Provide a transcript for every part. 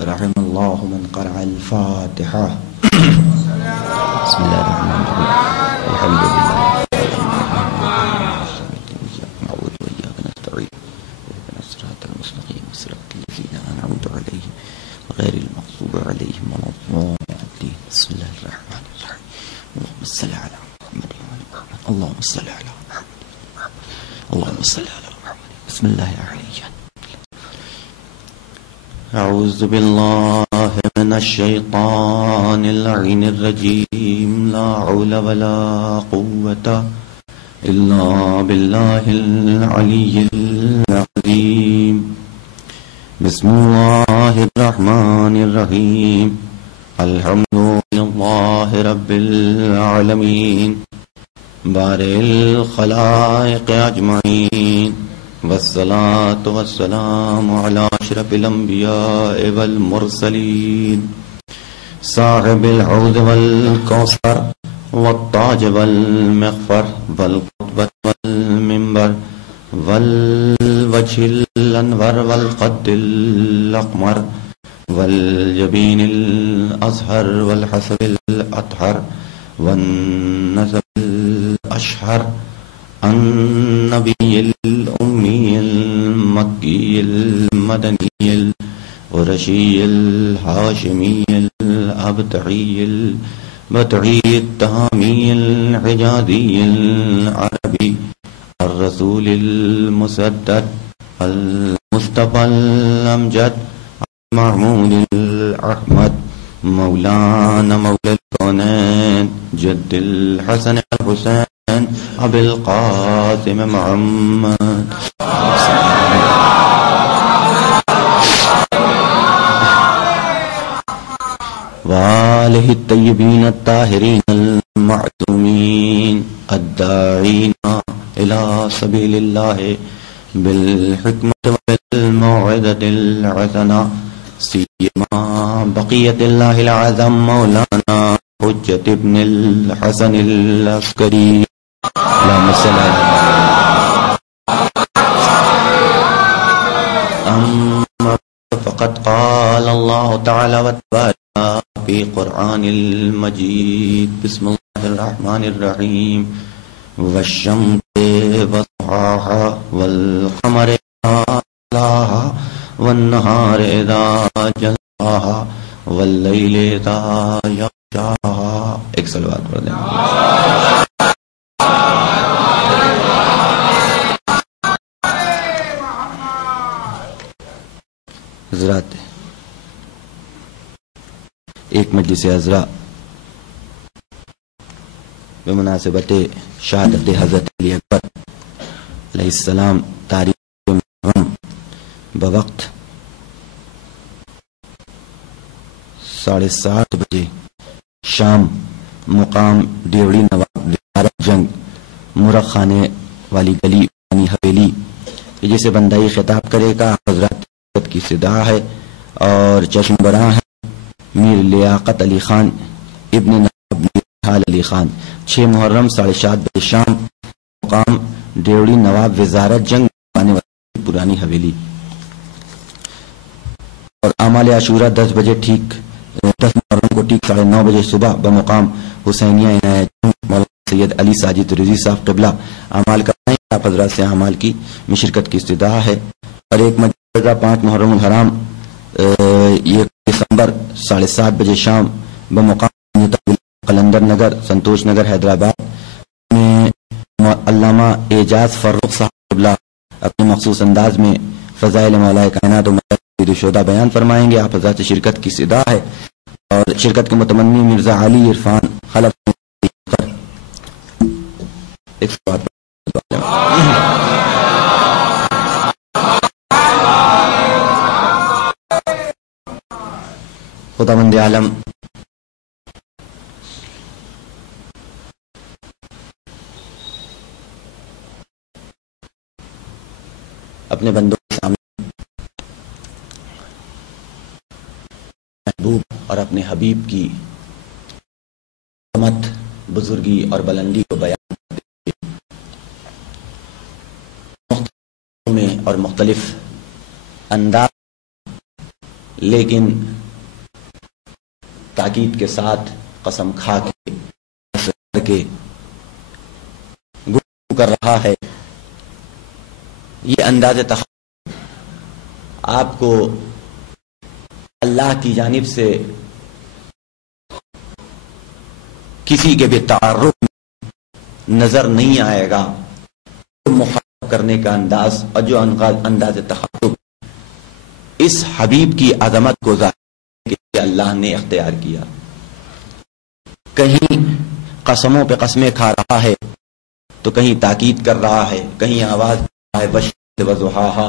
رحم الله من قرأ الفاتحة. بسم الله الرحمن الرحيم. الحمد لله نعبد وإياك نستعين اهدنا الصراط المستقيم صراط الذين أنعمت عليهم غير المغضوب عليهم ولا الضالين. بسم الله الرحمن الرحيم. اللهم صل على محمد وعلى محمد. اللهم صل على محمد اللهم صل على محمد. بسم الله الرحمن. أعوذ بالله من الشيطان اللعين الرجيم. لا حول ولا قوة إلا بالله العلي العظيم. بسم الله الرحمن الرحيم. الحمد لله رب العالمين بارئ الخلائق أجمعين والصلاة والسلام على أشرف الأنبياء والمرسلين صاحب الحوض والكوثر والتاج والمغفر والقطبة والمنبر والوجه الأنور والقد الأقمر والجبين الأزهر والحسب الأطهر والنسب الأشهر النبي الأمي المكي المدني القرشي الهاشمي الأبتعي البتعي التهامي الحجازي العربي الرسول المسدد المصطفى الأمجد محمود الأحمد مولانا مولى الكونين جد الحسن الحسين أبي القاسم محمد وآله الطيبين الطاهرين المعصومين الداعين إلى سبيل الله بالحكمة والموعظة الحسنة سيما بقية الله العظم مولانا حجة ابن الحسن العسكري. اللهم صل على أما فقد قال الله تعالى وتعالى في قرآن المجيد. بسم الله الرحمن الرحيم. والشمس وضحاها والقمر إذا تلاها والنهار إذا جلاها والليل إذا يغشاها. ایک صلوات پڑھ دیں. حضرات، ایک مجلس عذرا بمناسبت شہادت حضرت علی اکبر علیہ السلام تاریخ محرم بوقت 7:30 بجے شام مقام ڈیوڑی نواب وزارت جنگ مرغ خانے والی گلی بانی حویلی، جسے بندائی خطاب کرے گا حضرت کی صدا ہے اور چشم براں ہے میر لیاقت علی خان ابن نواب حال علی خان. 6 محرم 7:30 بجے شام مقام ڈیوڑی نواب وزارت جنگ پرانی حویلی. اور اعمال عاشورہ 10 بجے ٹھیک 10 محرم کو ٹھیک 9:30 بجے صبح بمقام حسینیہ عنایت مولانا سید علی ساجد رضوی صاحب قبلہ اعمال کرائیں. آپ حضرات سے اعمال کی شرکت کی استدعا ہے. اور ایک مجلس 5 محرم الحرام 1 دسمبر 7:30 بجے شام بمقام قلندر نگر سنتوش نگر حیدرآباد میں علامہ اعجاز فروخ صاحب قبلہ اپنے مخصوص انداز میں فضائل مولا کائنات و شہداء بیان فرمائیں گے. آپ حضرات سے شرکت کی استدعا ہے. اور شرکت کے متمنی مرزا علی عرفان خلف خداوند عالم اپنے بندوں کے سامنے محبوب اور اپنے حبیب کی عظمت، بزرگی اور بلندی کو بیان کرتے مختلف میں اور مختلف انداز لیکن تاکید کے ساتھ قسم کھا کے گفتگو کر رہا ہے. یہ انداز تخاطب آپ کو اللہ کی جانب سے کسی کے بھی تعارف نظر نہیں آئے گا. مخاطب کرنے کا انداز اور جو انداز تخاطب اس حبیب کی عظمت کو ظاہر کہ اللہ نے اختیار کیا. کہیں قسموں پہ قسمیں کھا رہا ہے تو کہیں تاکید کر رہا ہے, کہیں آواز ہے والشمس وضحاہا,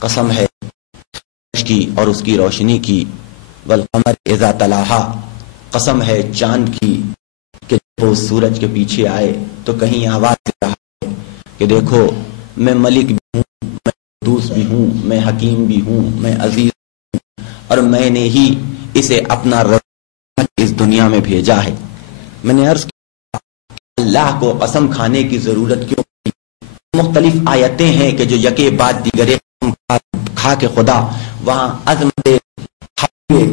قسم ہے کی اور اس کی روشنی کی, والقمر اذا تلاہا, قسم ہے چاند کی کہ وہ سورج کے پیچھے آئے, تو کہیں آواز دے رہا ہے کہ دیکھو میں ملک بھی ہوں, میں قدوس بھی ہوں, میں حکیم بھی ہوں, میں عزیز ہوں, اور میں نے ہی اسے اپنا رسول اس دنیا میں بھیجا ہے. میں نے عرض کیا اللہ کو قسم کھانے کی ضرورت کیوں؟ مختلف آیتیں ہیں کہ جو یکے بعد دیگر کھا کے خدا وہاں عظمت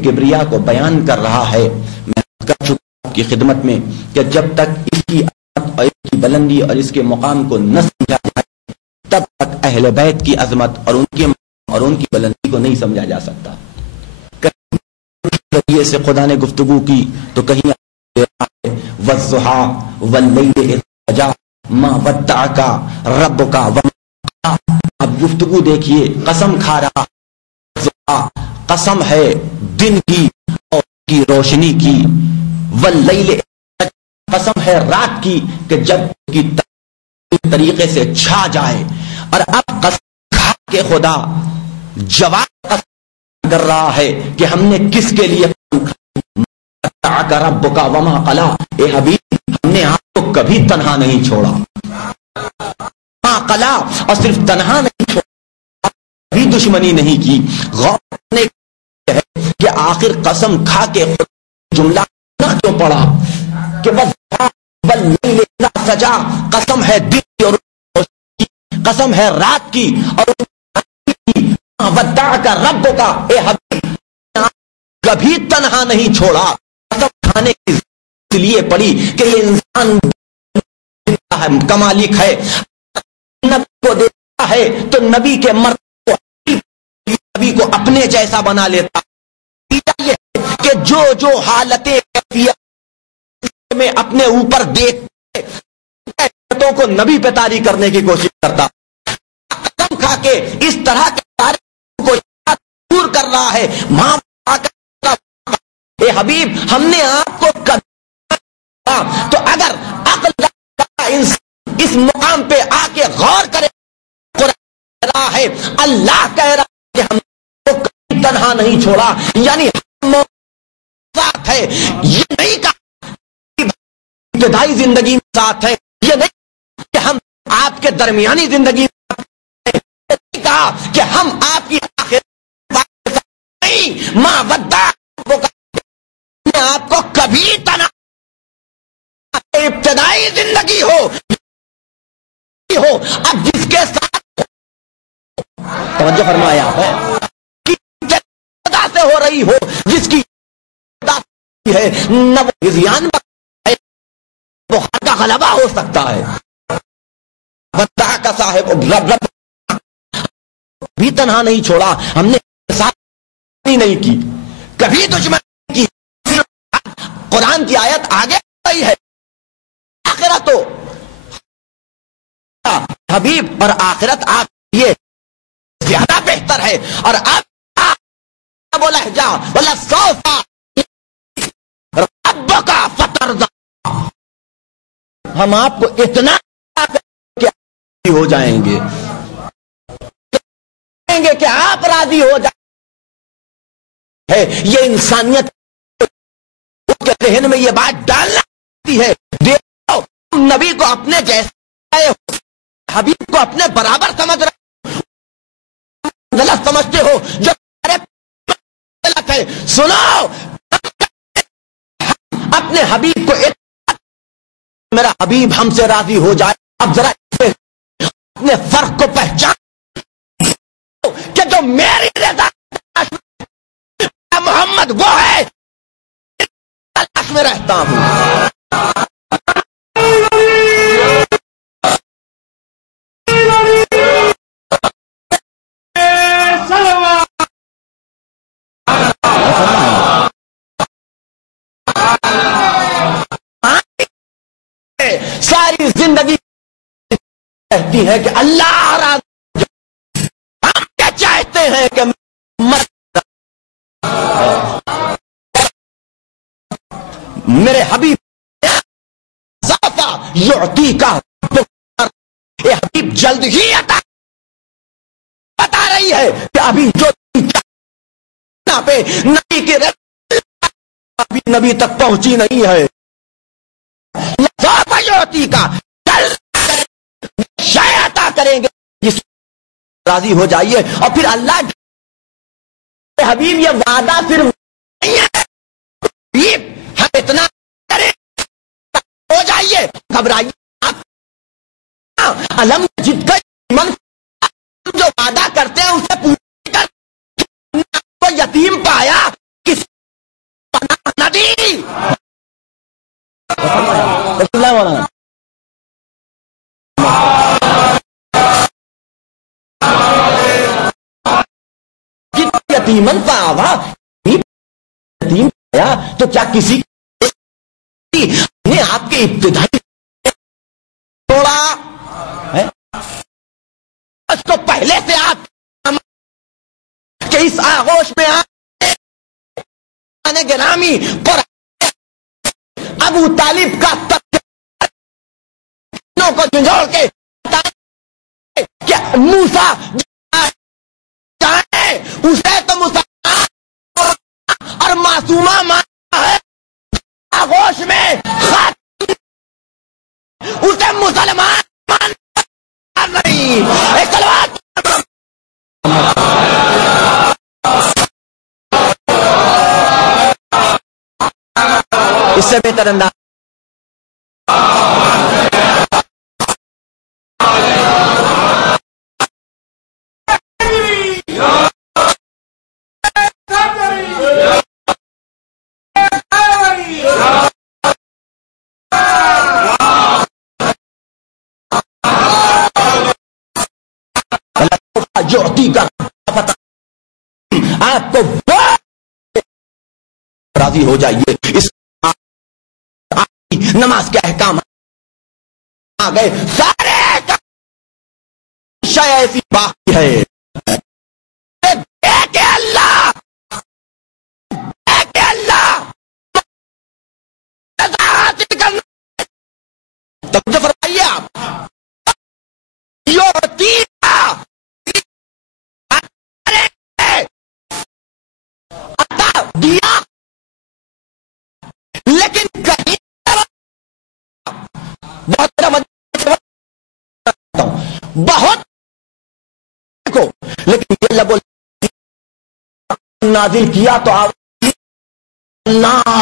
کبریا کو بیان کر رہا ہے. میں کر چکا آپ کی خدمت میں کہ جب تک اس کی عظمت اور اس کی بلندی اور اس کے مقام کو نہ سمجھا جائے تب تک اہل بیت کی عظمت اور ان کی بلندی کو نہیں سمجھا جا سکتا. کہیں سے خدا نے گفتگو کی تو کہیں والضحى واللیل اذا سجى ما ودعك ربك وما قلى. اب گفتگو دیکھیے, قسم کھا رہا, قسم ہے دن کی اور کی روشنی کی, واللیل قسم ہے رات کی کہ جب کی طریقے سے چھا جائے. اور اب قسم کھا کے خدا جواب قسم کر رہا ہے کہ ہم نے کس کے لیے ربک وما قلی, اے حبیب ہم نے آپ کو کبھی تنہا نہیں چھوڑا. وما قلی, اور صرف تنہا نہیں چھوڑا, کبھی دشمنی نہیں کی. غور کرنے ہے کہ آخر قسم کھا کے جملہ نہ کیوں پڑا کہ واللیل اذا سجى, قسم ہے دن کی اور قسم ہے رات کی اور ودعک ربک, اے حبیب کبھی تنہا نہیں چھوڑا. قسم کھانے کی اس لیے پڑی کہ یہ انسان کمالک ہے, نبی کو دیکھتا ہے تو نبی کے نبی کو اپنے جیسا بنا لیتا. یہ کہ جو حالتیں میں اپنے اوپر دیکھتے کو نبی پہ طاری کرنے کی کوشش کرتا. قسم کھا کے اس طرح کے کو دور کر رہا ہے. ماں اے حبیب ہم نے آپ کو تو اگر عقل اس مقام پہ آ کے غور کرے, قرآن رہا ہے اللہ کہہ رہا ہے کہ ہم کو کبھی تنہا نہیں چھوڑا. یعنی ساتھ ہے, یہ نہیں کہا ابتدائی زندگی میں ساتھ ہے, یہ نہیں کہ ہم آپ کے درمیانی زندگی میں نہیں کہا کہ ہم آپ کی آخرت نہیں. ماں ودعک آپ کو کبھی تنہا, ابتدائی زندگی ہو اب جس کے ساتھ توجہ فرمایا ہے کہ سے ہو رہی ہو, جس کی ہے نہ وہ ہذیان ہے, بخار کا غلبہ ہو سکتا ہے. بندہ کا صاحب رب بھی تنہا نہیں چھوڑا, ہم نے ساتھ نہیں کی, کبھی دشمن کی. قرآن کی آیت آگے آئی ہے, آخرت تو حبیب اور آخرت آپ یہ زیادہ بہتر ہے. اور آپ بولا جا بولا سوفا ربک فترضی, ہم آپ کو اتنا ہو جائیں گے کہ آپ راضی ہو جائیں. یہ انسانیت کے ذہن میں یہ بات ڈالنا ہے. دیکھو نبی کو اپنے جیسے حبیب کو اپنے برابر سمجھ رہے, غلط سمجھتے ہو جو غلط ہے. سنو اپنے حبیب کو میرا حبیب ہم سے راضی ہو جائے. اب ذرا اپنے فرق کو پہچان کہ جو میری رضا چکا ہوں. ساری زندگی کہتی ہے کہ اللہ راضی. ہم کیا چاہتے ہیں کہ میرے حبیب یعطی کا اے حبیب جلد ہی عطا بتا رہی ہے کہ ابھی جو پہ نبی کی ابھی نبی تک پہنچی نہیں ہے. یعطی کا شاید عطا کریں گے جس راضی ہو جائیے. اور پھر اللہ حبیب یہ وعدہ صرف نہیں ہے ہم اتنا کریں ہو جائیے گھبرائیے علم جت کر من جو وعدہ کرتے ہیں اسے پورا کر یتیم پایا کس نہ دی. یتیمن پاوا یتیم پایا تو کیا کسی نے آپ کے ابتدائی توڑا ہے؟ اس کو پہلے سے آپ کہ اس آغوش میں آنے گرامی پر ابو طالب کا کو جھنجھوڑ کے کہ موسیٰ چاہے اسے تو مسلمان اور معصومہ مانا ہے آغوش میں اسے مسلمان نہیں. ایک سلوات اس سے بہتر انداز یعطی کا پتہ آپ کو راضی ہو جائیے. اس نماز کے احکام آ گئے سارے شے ایسی باقی ہے کہ اللہ توجہ فرمائیے آپ یعطی دیا لیکن کہیں بہت کو لیکن یہ لب نازل کیا تو اللہ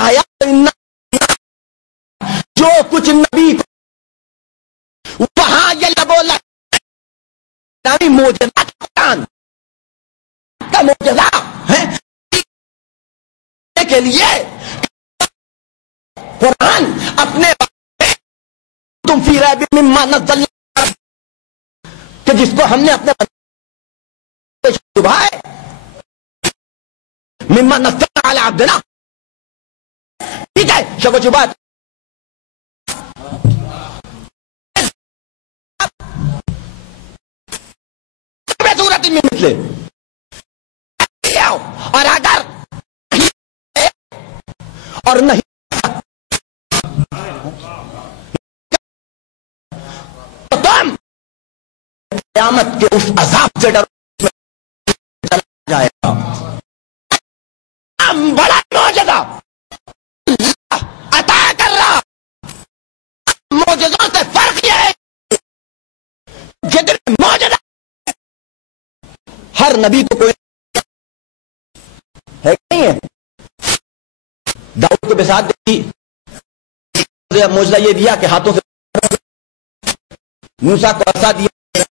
آیا جو کچھ نبی وہاں یہ لبو موجزہ کا موجزہ ہے کے لیے قرآن اپنے تم فی ریب مما نزلنا کہ جس کو ہم نے اپنے شبہ مما نزلنا علی عبدنا ٹھیک ہے شب و شبہ صورت میں مثلے اور اگر اور نہیں تو تم قیامت کے اس عذاب سے ڈرو چلا جائے گا. بڑا معجزہ عطا کر رہا معجزوں سے فرق یہ ہے جتنے معجزہ ہر نبی کو کوئی ہے نہیں ہے. داؤد کو بساط دی معجزہ یہ دیا کہ ہاتھوں سے موسیٰ کو عصا دیا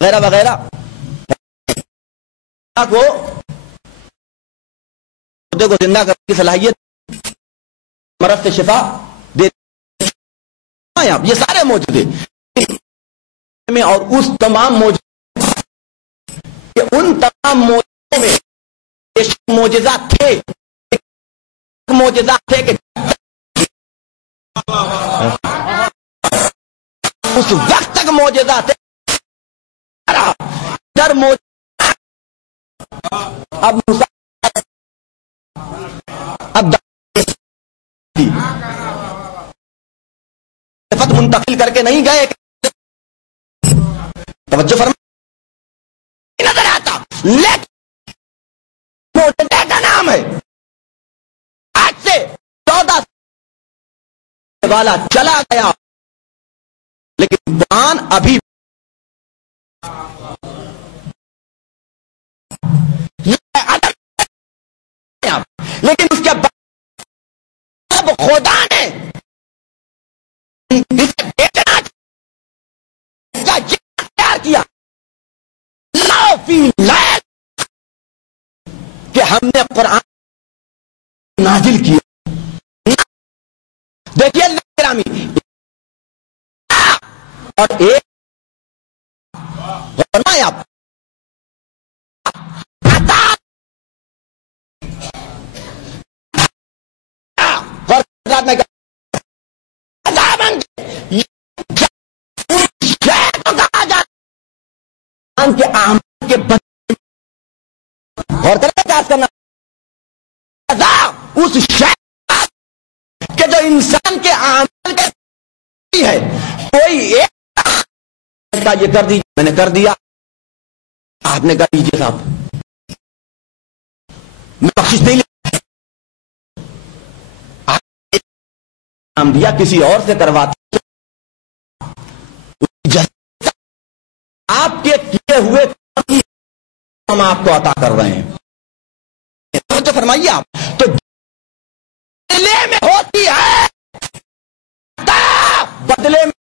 وغیرہ وغیرہ کو مردے کو زندہ کرنے کی صلاحیت، مرض سے شفا دے، یہ سارے موجودے میں، اور اس تمام موجود کہ ان تمام موجودوں میں معجزات تھے، معجزات تھے کہ اس وقت تک معجزات تھے، در اب منتقل کر کے نہیں گئے، توجہ فرما نظر آتا، لیکن معجزہ کا نام ہے، آج سے 14 والا چلا گیا، لیکن قرآن ابھی لیکن اس کے بعد خدا نے اسے بیچنا تیار کیا، کہ ہم نے قرآن نازل کیا۔ دیکھیے اللہ گرامی، اور ایک فرمایا آپ کے اعمال کے اور کرنا اس کہ جو انسان کے اعمال کے ہے، کوئی ایک یہ کر دیجیے، میں نے کر دیا، آپ نے کر دیجیے صاحب، میں بخشش نہیں نام دیا، کسی اور سے کرواتے، آپ کے کیے ہوئے ہم آپ کو عطا کر رہے ہیں۔ تو فرمائیے آپ، تو بدلے میں ہوتی ہے، بدلے میں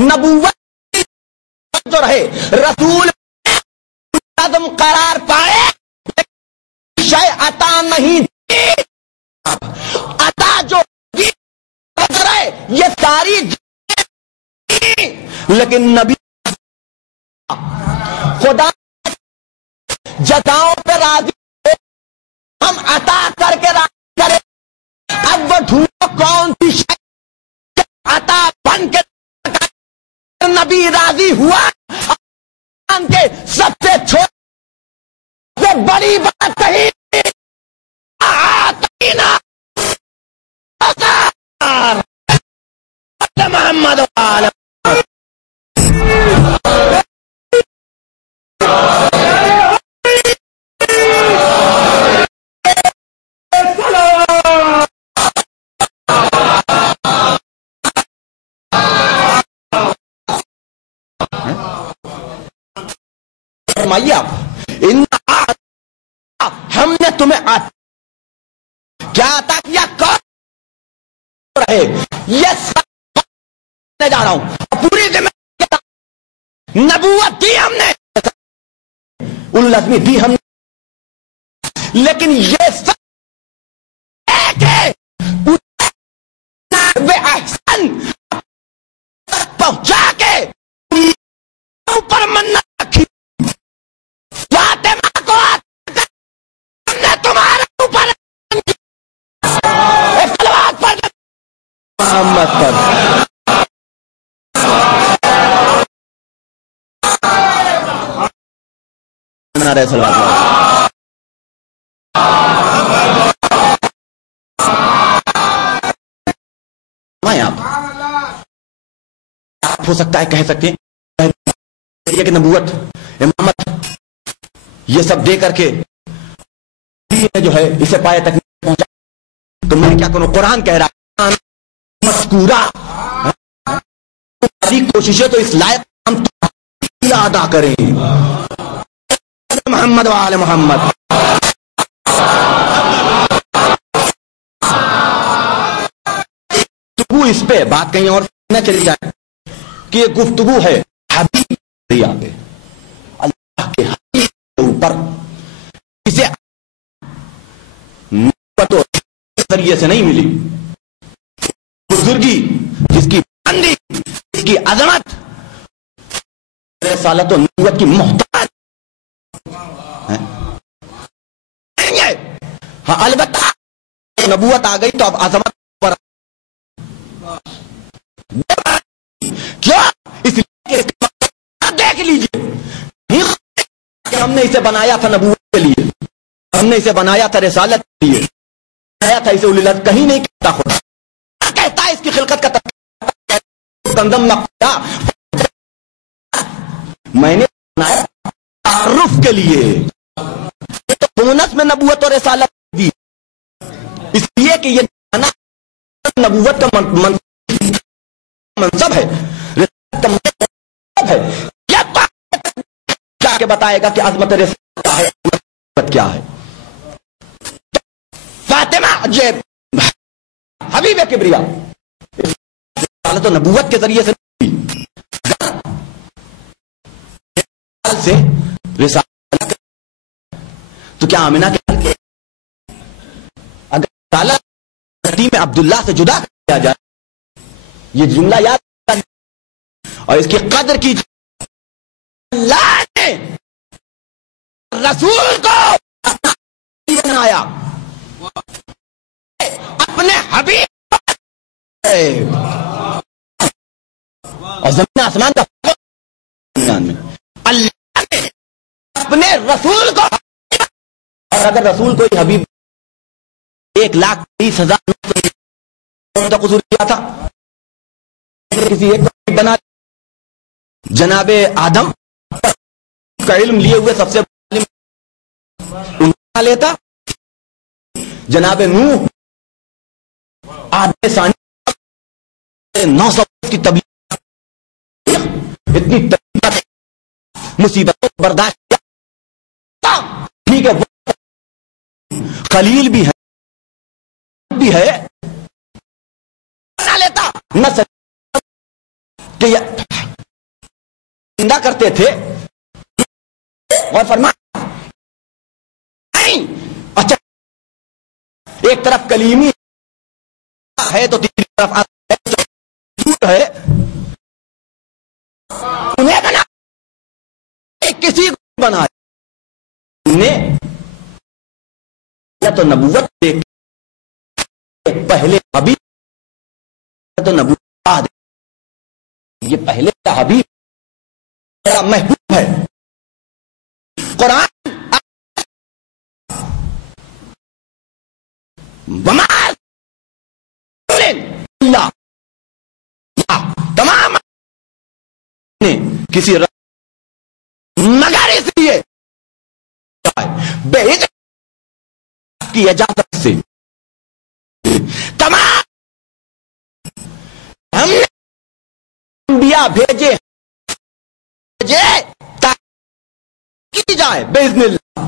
نبوت جو رہے، رسول قدم قرار پائے، شے عطا نہیں دی، عطا جو رہے یہ ساری، لیکن نبی خدا جزاؤں پہ راضی، ہم عطا کر کے راضی کرے، اب وہ ڈھونڈو کون سی شے عطا بن کے نبی راضی ہوا، کے سب سے چھوٹی بڑی بات کہی محمد فرمائیے آپ، ہم نے تمہیں کیا عطا کیا، رہے یہ سب جا رہا ہوں، پوری ذمہ نبوت دی ہم نے، الازمی دی ہم نے، لیکن یہ سب احسن پہنچا کے اوپر منت رکھی، فاطمہ کو ہم نے تمہارے اوپر صلوات پڑھ محمد پر، آپ ہو سکتا ہے کہہ سکتے ہیں کہ نبوت امامت یہ سب دے کر کے جو ہے اسے پائے تک پہنچا، تو میں کیا کروں، قرآن کہہ رہا مذکورہ کوششیں تو اس لائق ہم ادا کریں، محمد وآل محمد۔ گفتگو اس پہ بات کہیں اور نہ چلی جائے کہ یہ گفتگو ہے حبیب اللہ کے حبیب ذریعے سے نہیں ملی. بزرگی جس کی بلندی، جس کی عظمت رسالت و نبوت کی محتاج ہے. ہاں البتہ نبوت آ گئی تو اب عظمت پر کیا؟ اس لیے دیکھ لیجیے کہ ہم نے اسے بنایا تھا نبوت کے لیے، ہم نے اسے بنایا تھا رسالت کے لیے، بنایا تھا اسے اولاد. کہیں نہیں کہتا خدا، کہتا ہے اس کی خلقت کا میں نے بنایا تعارف کے لیے. تو بونس میں نبوت اور رسالت دی، اس لیے کہ یہ نبوت کا منصب ہے، رسالت کا منصب ہے. یہ کہ بتائے گا کہ عظمت رسالت کیا ہے، عظمت کیا ہے. فاطمہ حبیب کبریا رسالت و نبوت کے ذریعے سے رسالت. تو کیا آمنہ کے اگر رسالت میں عبداللہ سے جدا کیا جائے، یہ جملہ یاد اور اس کی قدر کی. اللہ نے رسول کو بنایا، اپنے حبیب اور زمین آسمان کا میں اللہ نے اپنے رسول کو. اور اگر رسول کو حبیب 1,30,000 قصور کیا تھا، کسی ایک کو بنا. جناب آدم کا علم لیے ہوئے سب سے بڑا لیتا، جناب نوح آدم ثانی 900 کی طبیعت، اتنی طبیعت مصیبتوں برداشت کیا. ٹھیک ہے، خلیل بھی ہے بنا لیتا، نہ کہ زندہ کرتے تھے اور فرمایا اچھا ایک طرف کلیمی ہے تو تیسری طرف ہے. انہیں بنا کسی کو بنا تو نبوت پہلے حبیب تو نبوت، یہ پہلے کا حبیب بڑا محبوب ہے. قرآن تمام کسی مگر اس لیے بے کی اجازت سے تمام ہم نے انبیاء بھیجے کی جائے باذن اللہ.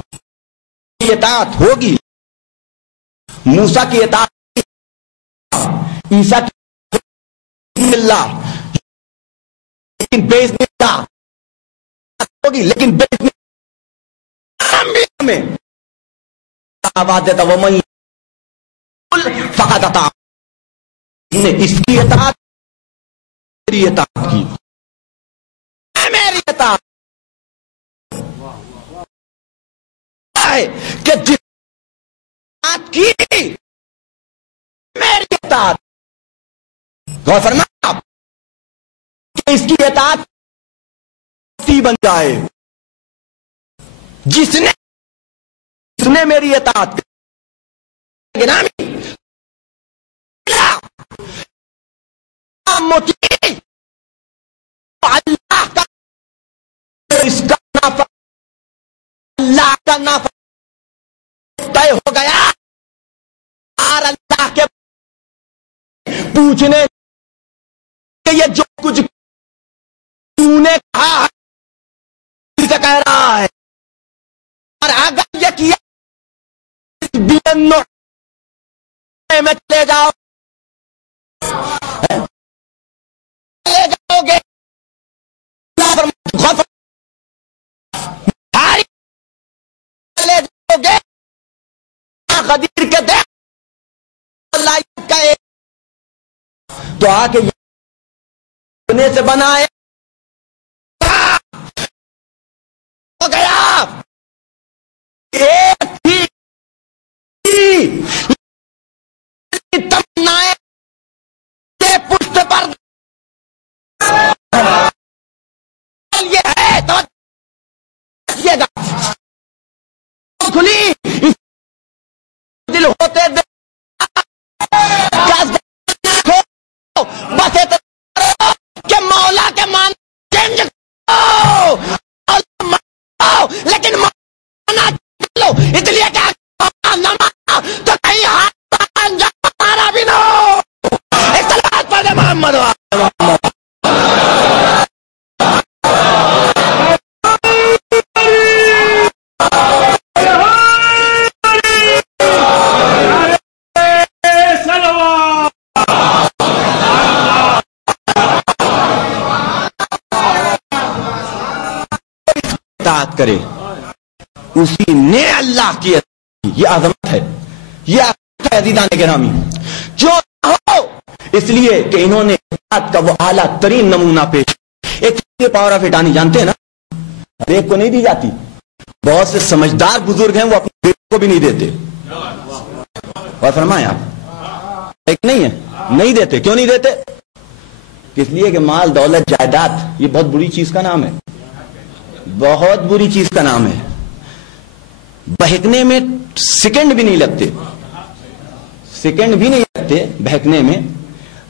کی اطاعت ہوگی، موسیٰ کی اطاعت، عیسیٰ کی اللہ، لیکن باذن اللہ ہوگی، لیکن باذن اللہ میں آواز دیتا وہ میں فقط اطاعت نے اس کی اطاعت میری اطاعت کی، میری اطاعت کہ جس اطاعت کی میری اطاعت. غور فرمائیں کہ اس کی اطاعت بن جائے. جس نے میری اطاعت اللہ کا اس کا نافع اللہ کا نافع طے ہو گیا اور اللہ کے پوچھنے کہ یہ جو کچھ تو نے کہا سے کہہ رہا ہے اور اگر یہ کیا میں چلے جاؤ گے غدیر کے دے صلاحیت کا ایک تو آ کے سے بنائے ہو گیا ایک تمنائیں پشت پر یہ ہے تو کھلی دل ہوتے بس کہ مولا کے مان چینج لیکن لو اس لیے کہ تو کہیں ہاتھ ہمارا بھی نہ ہو اختلاف پر محمد کرے اسی نے اللہ کی یہ عظمت ہے، یہ عظمت ہے عزیزان گرامی جو ہو، اس لیے کہ انہوں نے بات کا وہ اعلیٰ ترین نمونہ پیش ایک پاور آف اٹارنی جانتے ہیں نا، ہر ایک کو نہیں دی جاتی، بہت سے سمجھدار بزرگ ہیں وہ اپنے بیٹے کو بھی نہیں دیتے، اور فرمائیں آپ ایک نہیں ہے نہیں دیتے، کیوں نہیں دیتے؟ اس لیے کہ مال دولت جائیداد یہ بہت بری چیز کا نام ہے، بہت بری چیز کا نام ہے، بہکنے میں سیکنڈ بھی نہیں لگتے، سیکنڈ بھی نہیں لگتے بہکنے میں،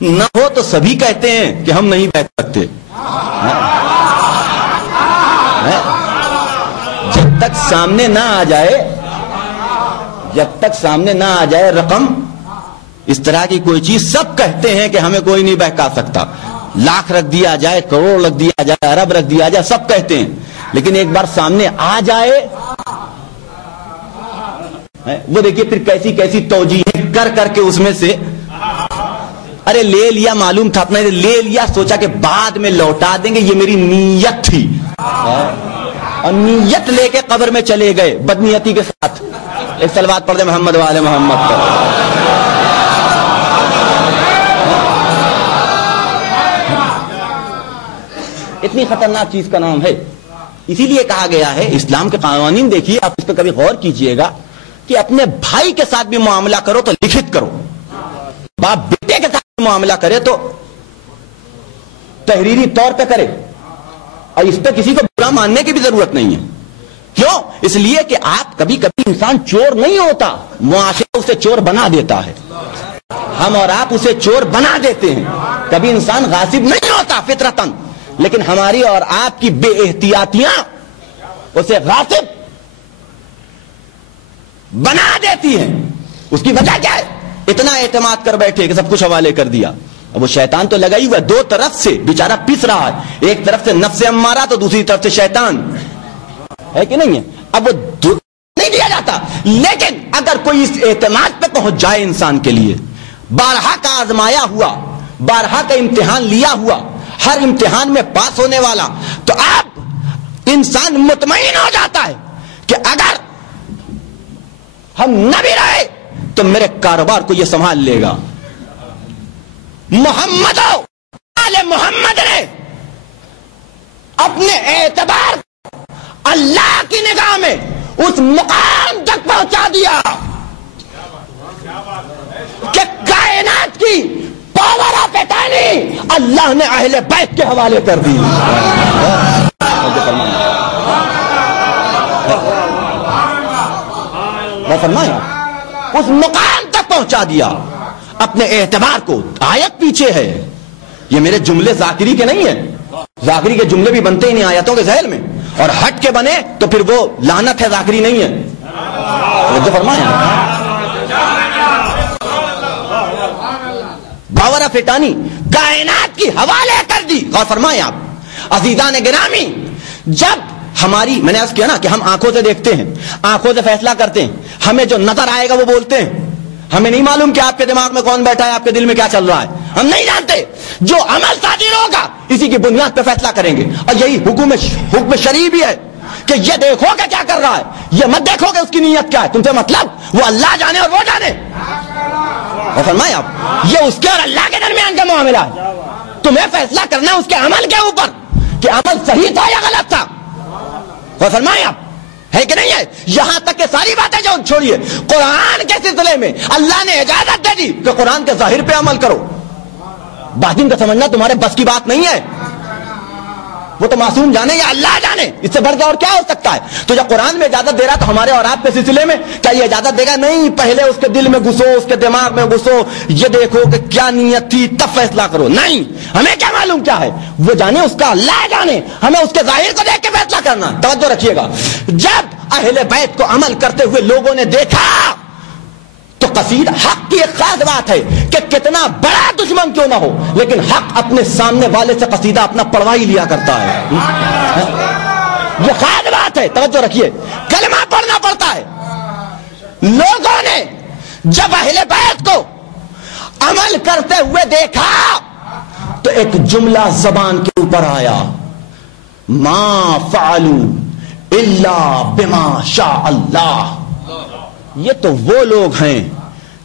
نہ ہو تو سبھی کہتے ہیں کہ ہم نہیں بہک سکتے، جب تک سامنے نہ آ جائے، جب تک سامنے نہ آ جائے رقم اس طرح کی کوئی چیز، سب کہتے ہیں کہ ہمیں کوئی نہیں بہکا سکتا، لاکھ رکھ دیا جائے، کروڑ رکھ دیا جائے، ارب رکھ دیا جائے، سب کہتے ہیں، لیکن ایک بار سامنے آ جائے وہ دیکھیے پھر کیسی کیسی توجیہیں کر کر کے اس میں سے ارے لے لیا، معلوم تھا اپنا لے لیا، سوچا کہ بعد میں لوٹا دیں گے، یہ میری نیت تھی، اور نیت لے کے قبر میں چلے گئے بدنیتی کے ساتھ۔ ایک صلوات پڑھ دیں محمد وآل محمد پر۔ اتنی خطرناک چیز کا نام ہے، اسی لیے کہا گیا ہے اسلام کے قوانین دیکھیے آپ، اس پہ کبھی غور کیجئے گا کہ اپنے بھائی کے ساتھ بھی معاملہ کرو تو لکھت کرو، باپ بیٹے کے ساتھ بھی معاملہ کرے تو تحریری طور پہ کرے، اور اس پہ کسی کو برا ماننے کی بھی ضرورت نہیں ہے۔ کیوں؟ اس لیے کہ آپ کبھی کبھی انسان چور نہیں ہوتا، معاشرہ اسے چور بنا دیتا ہے، ہم اور آپ اسے چور بنا دیتے ہیں، کبھی انسان غاصب نہیں ہوتا فطرتاً، لیکن ہماری اور آپ کی بے احتیاطیاں اسے غاصب بنا دیتی ہیں۔ اس کی وجہ کیا ہے؟ اتنا اعتماد کر بیٹھے کہ سب کچھ حوالے کر دیا، اب وہ شیطان تو لگا ہی ہوا، دو طرف سے بیچارہ پس رہا ہے، ایک طرف سے نفس امارہ تو دوسری طرف سے شیطان ہے کہ نہیں ہے؟ اب وہ نہیں دیا جاتا، لیکن اگر کوئی اس اعتماد پہ پہنچ جائے انسان کے لیے، بارہا کا آزمایا ہوا، بارہا کا امتحان لیا ہوا، ہر امتحان میں پاس ہونے والا، تو اب انسان مطمئن ہو جاتا ہے کہ اگر ہم نہ بھی رہے تو میرے کاروبار کو یہ سنبھال لے گا۔ محمد آل محمد نے اپنے اعتبار اللہ کی نگاہ میں اس مقام تک پہنچا دیا کہ کائنات کی پاور آف اٹارنی اللہ نے اہل بیت کے حوالے کر دی۔ فرمایا اس مقام تک پہنچا دیا اپنے اعتبار کو۔ آیت پیچھے ہے، یہ میرے جملے ذاکری کے نہیں ہیں، ذاکری کے جملے بھی بنتے ہی نہیں آیتوں کے ذیل میں، اور ہٹ کے بنے تو پھر وہ لعنت ہے، ذاکری نہیں ہے۔ جو فرمایا پاور آف اٹارنی کائنات کی حوالے کر دی۔ اور فرمایا آپ عزیزان گرامی، جب ہماری میں نے عرض کیا نا کہ ہم آنکھوں سے دیکھتے ہیں، آنکھوں سے فیصلہ کرتے ہیں، ہمیں جو نظر آئے گا وہ بولتے ہیں، ہمیں نہیں معلوم کہ آپ کے دماغ میں کون بیٹھا ہے، آپ کے دل میں کیا چل رہا ہے، ہم نہیں جانتے۔ جو عمل صادر ہوگا اسی کی بنیاد پہ فیصلہ کریں گے، اور یہی حکم شرعی بھی ہے کہ یہ دیکھو کہ کیا کر رہا ہے، یہ مت دیکھو کہ اس کی نیت کیا ہے، تم سے مطلب وہ اللہ جانے اور وہ جانے۔ اور فرمایا یہ اس کے اور اللہ کے درمیان کا معاملہ ہے. تمہیں فیصلہ کرنا ہے اس کے عمل کے اوپر کہ عمل صحیح تھا یا غلط تھا. اور فرمایا ہے کہ نہیں ہے. یہاں تک کہ ساری باتیں جو چھوڑیے, قرآن کے سلسلے میں اللہ نے اجازت دے دی کہ قرآن کے ظاہر پہ عمل کرو. باطن کا سمجھنا تمہارے بس کی بات نہیں ہے, وہ تو معصوم جانے یا اللہ جانے, اس سے بڑھ کے اور کیا ہو سکتا ہے. تو جب قرآن میں اجازت دے رہا تو ہمارے اور آپ کے سلسلے میں کیا یہ اجازت دے گا؟ نہیں, پہلے اس کے دل میں گھسو, اس کے دماغ میں گھسو, یہ دیکھو کہ کیا نیت تھی تب فیصلہ کرو. نہیں, ہمیں کیا معلوم کیا ہے, وہ جانے, اس کا اللہ جانے, ہمیں اس کے ظاہر کو دیکھ کے فیصلہ کرنا. توجہ رکھیے گا, جب اہل بیت کو عمل کرتے ہوئے لوگوں نے دیکھا تو قصید حق کی ایک خاص بات ہے کہ کتنا بڑا دشمن کیوں نہ ہو لیکن حق اپنے سامنے والے سے قصیدہ اپنا پڑھوا ہی لیا کرتا ہے. یہ خاص بات ہے, توجہ رکھیے. کلمہ پڑھنا پڑتا ہے. لوگوں نے جب اہل بیت کو عمل کرتے ہوئے دیکھا تو ایک جملہ زبان کے اوپر آیا, ما فعلوا الا بما شاء اللہ. یہ تو وہ لوگ ہیں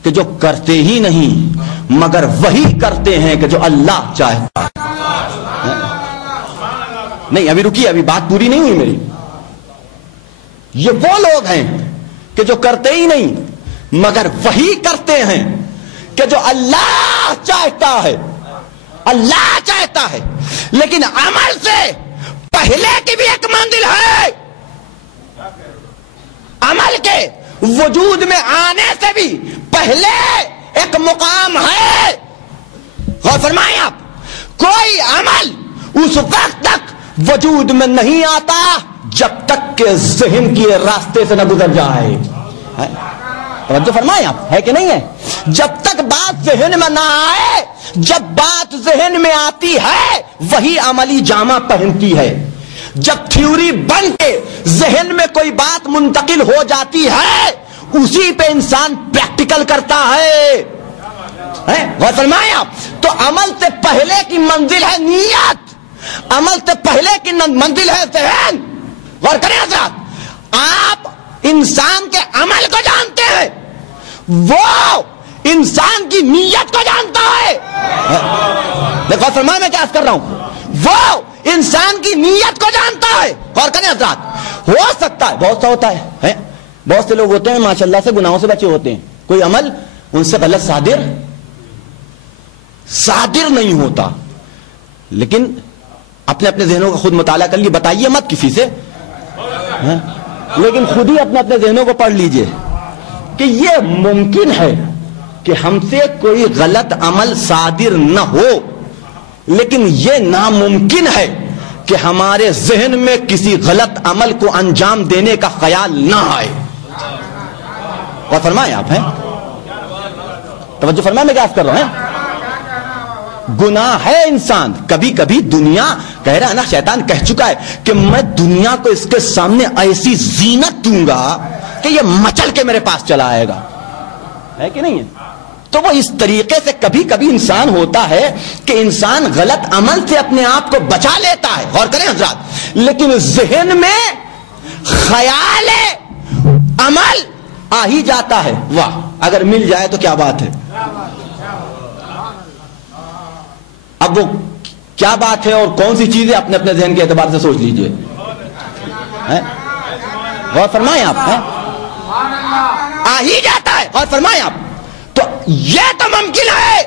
کہ جو کرتے ہی نہیں مگر وہی کرتے ہیں کہ جو اللہ چاہتا ہے. نہیں, ابھی رکیے, ابھی بات پوری نہیں ہوئی میری. یہ وہ لوگ ہیں کہ جو کرتے ہی نہیں مگر وہی کرتے ہیں کہ جو اللہ چاہتا ہے. اللہ چاہتا ہے, لیکن عمل سے پہلے کی بھی ایک منزل ہے. عمل کے وجود میں آنے سے بھی پہلے ایک مقام ہے. غور فرمائیں آپ, کوئی عمل اس وقت تک وجود میں نہیں آتا جب تک کہ ذہن کے راستے سے نہ گزر جائے. توجہ فرمائیں آپ, ہے کہ نہیں ہے. جب تک بات ذہن میں نہ آئے, جب بات ذہن میں آتی ہے وہی عملی جامہ پہنتی ہے. جب تھیوری بن کے ذہن میں کوئی بات منتقل ہو جاتی ہے اسی پہ انسان پریکٹیکل کرتا ہے. غور فرمائیں آپ, تو عمل سے پہلے کی منزل ہے نیت, عمل سے پہلے کی منزل ہے ذہن. غور کریں حضرات, آپ انسان کے عمل کو جانتے ہیں, وہ انسان کی نیت کو جانتا ہے. غور فرمائیں میں کیا کر رہا ہوں, وہ انسان کی نیت کو جانتا ہے. غور کریں حضرات, ہو سکتا ہے بہت سا ہوتا ہے, بہت سے لوگ ہوتے ہیں ماشاءاللہ سے گناہوں سے بچے ہوتے ہیں, کوئی عمل ان سے غلط صادر نہیں ہوتا, لیکن اپنے اپنے ذہنوں کا خود مطالعہ کر لیے, بتائیے مت کسی سے, لیکن خود ہی اپنے اپنے ذہنوں کو پڑھ لیجئے کہ یہ ممکن ہے کہ ہم سے کوئی غلط عمل صادر نہ ہو, لیکن یہ ناممکن ہے کہ ہمارے ذہن میں کسی غلط عمل کو انجام دینے کا خیال نہ آئے. اور فرمائیں آپ, ہیں توجہ فرمائیں میں کیا کر رہا ہوں. گناہ ہے انسان, کبھی کبھی دنیا کہہ رہا ہے نا, شیطان کہہ چکا ہے کہ میں دنیا کو اس کے سامنے ایسی زینت دوں گا کہ یہ مچل کے میرے پاس چلا آئے گا, ہے کہ نہیں ہے. تو وہ اس طریقے سے کبھی کبھی انسان ہوتا ہے کہ انسان غلط عمل سے اپنے آپ کو بچا لیتا ہے. غور کریں حضرات, لیکن ذہن میں خیال عمل آ ہی جاتا ہے. واہ, اگر مل جائے تو کیا بات ہے. اب وہ کیا بات ہے اور کون سی چیز ہے اپنے اپنے ذہن کے اعتبار سے سوچ لیجئے. غور فرمائیں آپ, آ ہی جاتا ہے. غور فرمائیں آپ, تو یہ تو ممکن ہے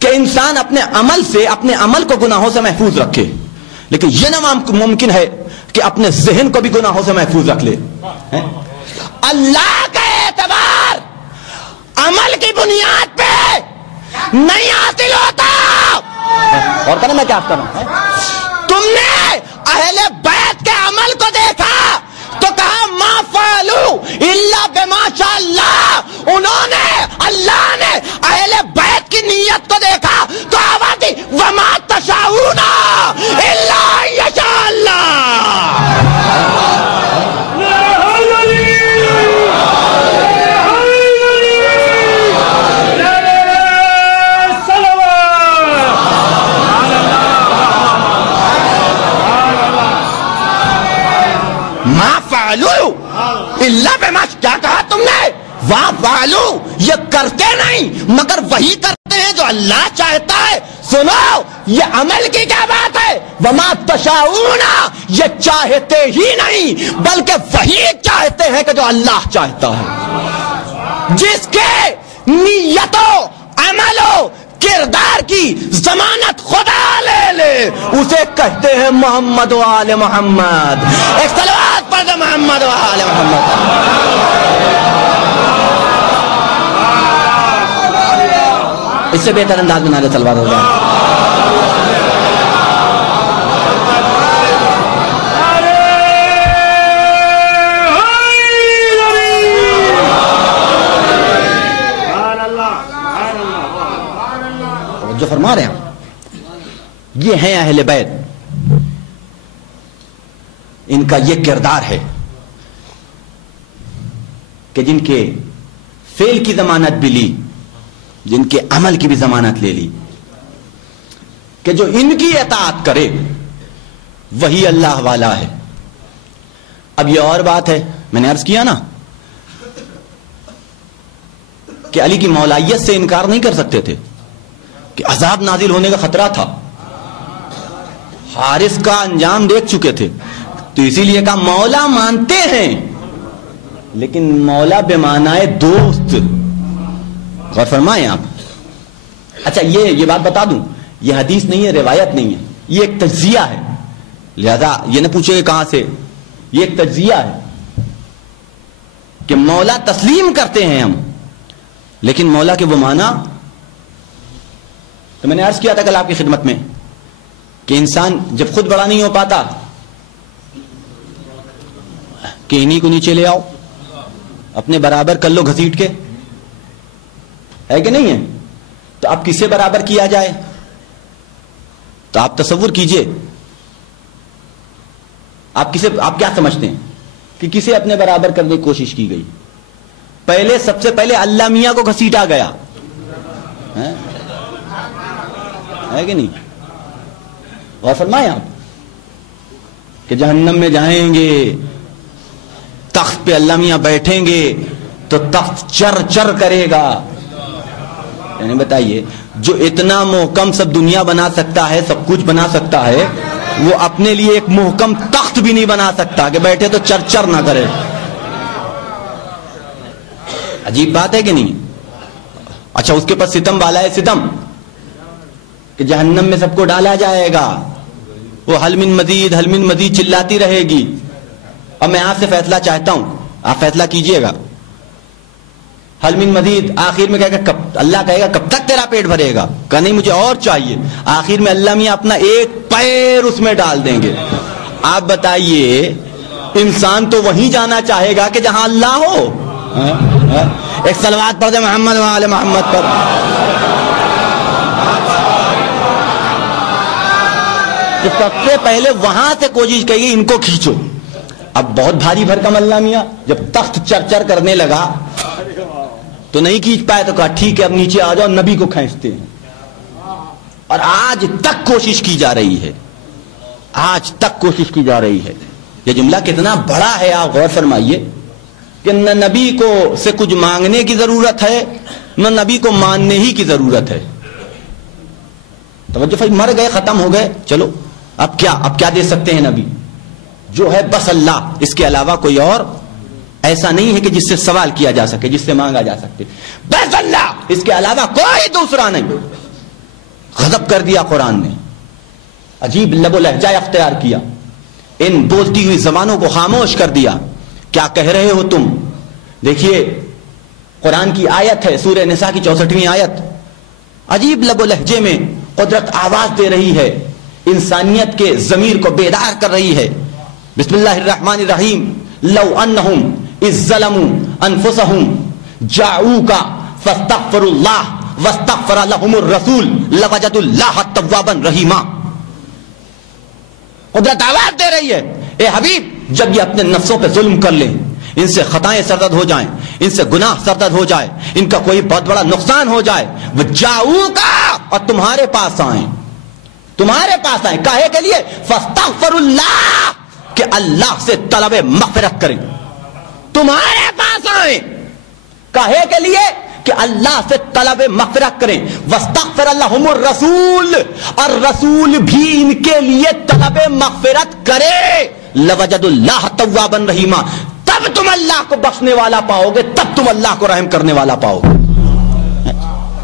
کہ انسان اپنے عمل سے, اپنے عمل کو گناہوں سے محفوظ رکھے, لیکن یہ نہ ممکن ہے کہ اپنے ذہن کو بھی گناہوں سے محفوظ رکھ لے. اللہ کا اعتبار عمل کی بنیاد پہ نہیں حاصل ہوتا. اور کہنا میں کیا کر رہا ہوں, تم نے اہل بیت کے عمل کو دیکھا تو کہا ما فعلوا الا بما شاء اللہ. انہوں نے, اللہ نے اہل بیت کی نیت کو دیکھا تو آواز دی وما تشاؤون الا ان یشاء اللہ. اللہ بما, کیا کہا تم نے, وَافْعَلُوا یہ کرتے نہیں مگر وہی کرتے ہیں جو اللہ چاہتا ہے. سنو یہ عمل کی کیا بات ہے. وَمَا تَشَاءُونَ یہ چاہتے ہی نہیں بلکہ وہی چاہتے ہیں کہ جو اللہ چاہتا ہے. جس کے نیتوں عملوں کردار کی ضمانت خدا لے لے اسے کہتے ہیں محمد و آل محمد. ایک صلوات پڑھ دو محمد و آل محمد. اس سے بہتر انداز میں نعرہ صلوات ہوگا. جو فرما رہے ہیں یہ ہیں اہل بیت. ان کا یہ کردار ہے کہ جن کے فعل کی ضمانت بھی لی, جن کے عمل کی بھی ضمانت لے لی, کہ جو ان کی اطاعت کرے وہی اللہ والا ہے. اب یہ اور بات ہے, میں نے عرض کیا نا کہ علی کی مولائیت سے انکار نہیں کر سکتے تھے کہ عذاب نازل ہونے کا خطرہ تھا. حارث کا انجام دیکھ چکے تھے تو اسی لیے کہا مولا مانتے ہیں لیکن مولا بے معنی دوست. غور فرمائیں آپ. اچھا یہ بات بتا دوں, یہ حدیث نہیں ہے, روایت نہیں ہے, یہ ایک تجزیہ ہے. لہذا یہ نہ پوچھے کہاں سے, یہ ایک تجزیہ ہے کہ مولا تسلیم کرتے ہیں ہم لیکن مولا کے وہ معنی. تو میں نے عرض کیا تھا کل آپ کی خدمت میں کہ انسان جب خود بڑا نہیں ہو پاتا کہ انہی کو نیچے لے آؤ, اپنے برابر کر لو گھسیٹ کے, ہے کہ نہیں ہے. تو اب کسے برابر کیا جائے, تو آپ تصور کیجئے آپ کیا سمجھتے ہیں کہ کسے اپنے برابر کرنے کی کوشش کی گئی. پہلے سب سے پہلے اللہ میاں کو گھسیٹا گیا, ہے کہ نہیں. غور فرمائیں آپ کہ جہنم میں جائیں گے, تخت پہ اللہ میاں بیٹھیں گے تو تخت چر چر کرے گا. یعنی بتائیے جو اتنا محکم سب دنیا بنا سکتا ہے, سب کچھ بنا سکتا ہے, وہ اپنے لیے ایک محکم تخت بھی نہیں بنا سکتا کہ بیٹھے تو چر چر نہ کرے. عجیب بات ہے کہ نہیں. اچھا اس کے پاس ستم والا ہے ستم کہ جہنم میں سب کو ڈالا جائے گا, وہ حل من مزید چلاتی رہے گی. اب میں آپ سے فیصلہ چاہتا ہوں, آپ فیصلہ کیجئے گا. حل من مزید آخر میں کہے گا اللہ کہے گا کب تک تیرا پیٹ بھرے گا, کہ نہیں مجھے اور چاہیے. آخر میں اللہ میاں اپنا ایک پیر اس میں ڈال دیں گے. آپ بتائیے انسان تو وہیں جانا چاہے گا کہ جہاں اللہ ہو. ایک صلوات پڑھ دے محمد و آل محمد پر. سب سے پہلے وہاں سے کوشش کریے ان کو کھینچو. اب بہت بھاری بھرکم اللہ میاں جب تخت چر چر کرنے لگا تو نہیں کھینچ پائے تو کہا ٹھیک ہے اب نیچے آ جاؤ, نبی کو کھینچتے ہیں. اور آج تک کوشش کی جا رہی ہے, آج تک کوشش کی جا رہی ہے. یہ جملہ کتنا بڑا ہے آپ غور فرمائیے کہ نہ نبی کو سے کچھ مانگنے کی ضرورت ہے نہ نبی کو ماننے ہی کی ضرورت ہے. توجہ, مر گئے ختم ہو گئے, چلو اب کیا دے سکتے ہیں نبی, جو ہے بس اللہ, اس کے علاوہ کوئی اور ایسا نہیں ہے کہ جس سے سوال کیا جا سکے, جس سے مانگا جا سکتے, بس اللہ, اس کے علاوہ کوئی دوسرا نہیں. غضب کر دیا قرآن نے, عجیب لب و لہجہ اختیار کیا, ان بولتی ہوئی زبانوں کو خاموش کر دیا. کیا کہہ رہے ہو تم. دیکھیے قرآن کی آیت ہے سورہ نساء کی 64ویں آیت, عجیب لب و لہجے میں قدرت آواز دے رہی ہے, انسانیت کے ضمیر کو بیدار کر رہی ہے. بسم اللہ الرحمن الرحیم. لو انہم اذ ظلموا انفسہم جاؤوک فاستغفروا اللہ واستغفر لہم الرسول لوجدوا اللہ توابا رحیما. قدرت آواز دے رہی ہے, اے حبیب جب یہ اپنے نفسوں پہ ظلم کر لیں, ان سے خطائیں سرزد ہو جائیں, ان سے گناہ سرزد ہو جائے, ان کا کوئی بہت بڑا نقصان ہو جائے, وہ جاؤوک اور تمہارے پاس آئیں, تمہارے پاس آئیں. کاہے کے لیے؟ فاستغفر اللہ, کہ اللہ سے طلب مغفرت کریں. تمہارے پاس آئیں, کہے کے لیے کہ اللہ سے طلب مغفرت کریں. واستغفر لهم الرسول، اور رسول بھی ان کے لیے طلب مغفرت کرے. لوجد اللہ توابا رحیما، تب تم اللہ کو بخشنے والا پاؤ گے، تب تم اللہ کو رحم کرنے والا پاؤ گے.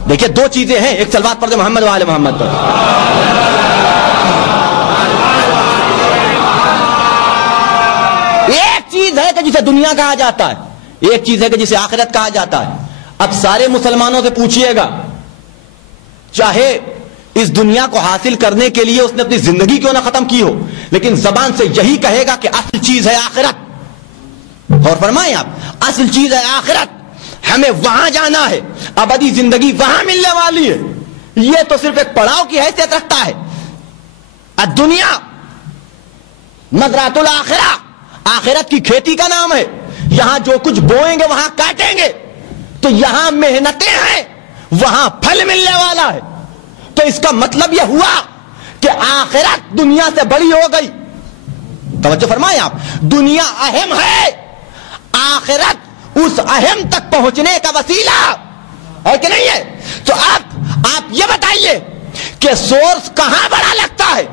دیکھیے دو چیزیں ہیں، ایک صلوات پڑھ دے محمد وآل محمد پر. ایک چیز ہے کہ جسے دنیا کہا جاتا ہے، ایک چیز ہے کہ جسے آخرت کہا جاتا ہے. اب سارے مسلمانوں سے پوچھئے گا، چاہے اس دنیا کو حاصل کرنے کے لیے اس نے اپنی زندگی کیوں نہ ختم کی ہو، لیکن زبان سے یہی کہے گا کہ اصل چیز ہے آخرت. اور فرمائیں آپ، اصل چیز ہے آخرت، ہمیں وہاں جانا ہے، ابدی زندگی وہاں ملنے والی ہے. یہ تو صرف ایک پڑاؤ کی حیثیت رکھتا ہے. الدنیا مزرعۃ الآخرہ، آخرت کی کھیتی کا نام ہے. یہاں جو کچھ بوئیں گے وہاں کاٹیں گے. تو یہاں محنتیں ہیں، وہاں پھل ملنے والا ہے. تو اس کا مطلب یہ ہوا کہ آخرت دنیا سے بڑی ہو گئی. توجہ فرمائیں آپ، دنیا اہم ہے، آخرت اس اہم تک پہنچنے کا وسیلہ ہے کہ نہیں ہے. تو اب آپ یہ بتائیے کہ سورس کہاں بڑا لگتا ہے،